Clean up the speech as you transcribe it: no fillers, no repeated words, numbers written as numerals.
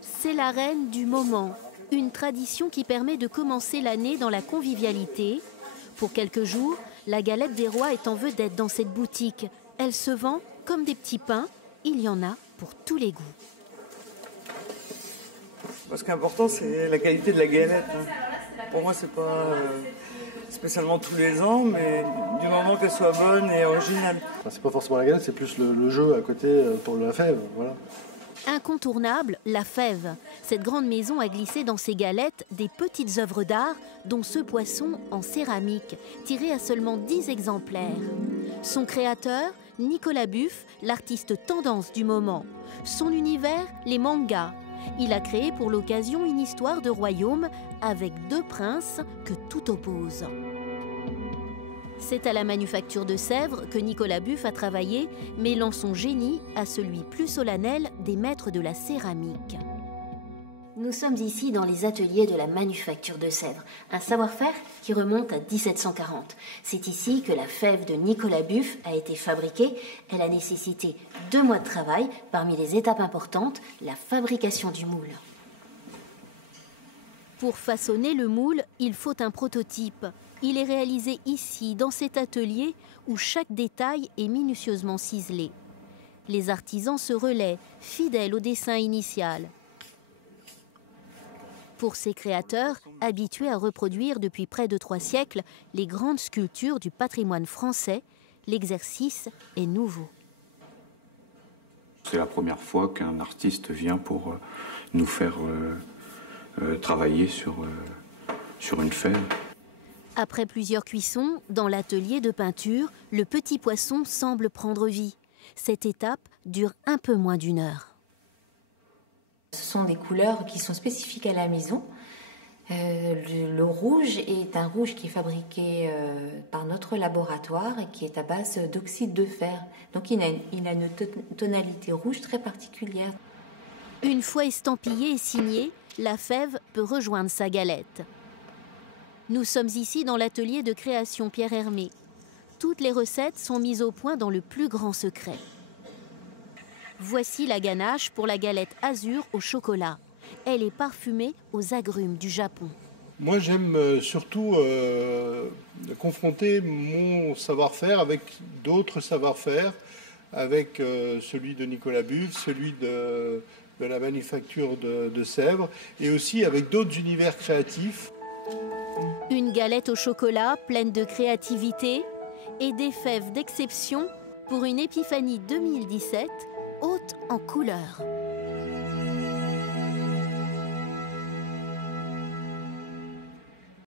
C'est la reine du moment, une tradition qui permet de commencer l'année dans la convivialité. Pour quelques jours, la galette des rois est en vedette dans cette boutique. Elle se vend comme des petits pains, il y en a pour tous les goûts. Ce qui est important, c'est la qualité de la galette. Pour moi, c'est pas spécialement tous les ans, mais du moment qu'elle soit bonne et originale. C'est pas forcément la galette, c'est plus le jeu à côté pour la fève. Voilà. Incontournable, la fève. Cette grande maison a glissé dans ses galettes des petites œuvres d'art, dont ce poisson en céramique, tiré à seulement 10 exemplaires. Son créateur, Nicolas Buff, l'artiste tendance du moment. Son univers, les mangas. Il a créé pour l'occasion une histoire de royaume avec 2 princes que tout oppose. C'est à la manufacture de Sèvres que Nicolas Buff a travaillé, mêlant son génie à celui plus solennel des maîtres de la céramique. Nous sommes ici dans les ateliers de la manufacture de Sèvres, un savoir-faire qui remonte à 1740. C'est ici que la fève de Nicolas Buff a été fabriquée. Elle a nécessité 2 mois de travail. Parmi les étapes importantes, la fabrication du moule. Pour façonner le moule, il faut un prototype. Il est réalisé ici, dans cet atelier, où chaque détail est minutieusement ciselé. Les artisans se relaient, fidèles au dessin initial. Pour ces créateurs, habitués à reproduire depuis près de 3 siècles les grandes sculptures du patrimoine français, l'exercice est nouveau. C'est la première fois qu'un artiste vient pour nous faire travailler sur une fève. Après plusieurs cuissons, dans l'atelier de peinture, le petit poisson semble prendre vie. Cette étape dure un peu moins d'1 heure. Ce sont des couleurs qui sont spécifiques à la maison. Le rouge est un rouge qui est fabriqué par notre laboratoire et qui est à base d'oxyde de fer. Donc il a une tonalité rouge très particulière. Une fois estampillée et signée, la fève peut rejoindre sa galette. Nous sommes ici dans l'atelier de création Pierre Hermé. Toutes les recettes sont mises au point dans le plus grand secret. Voici la ganache pour la galette azur au chocolat. Elle est parfumée aux agrumes du Japon. Moi, j'aime surtout confronter mon savoir-faire avec d'autres savoir-faire, avec celui de Nicolas Buff, celui de la manufacture de Sèvres, et aussi avec d'autres univers créatifs. Une galette au chocolat pleine de créativité et des fèves d'exception pour une épiphanie 2017 haute en couleurs.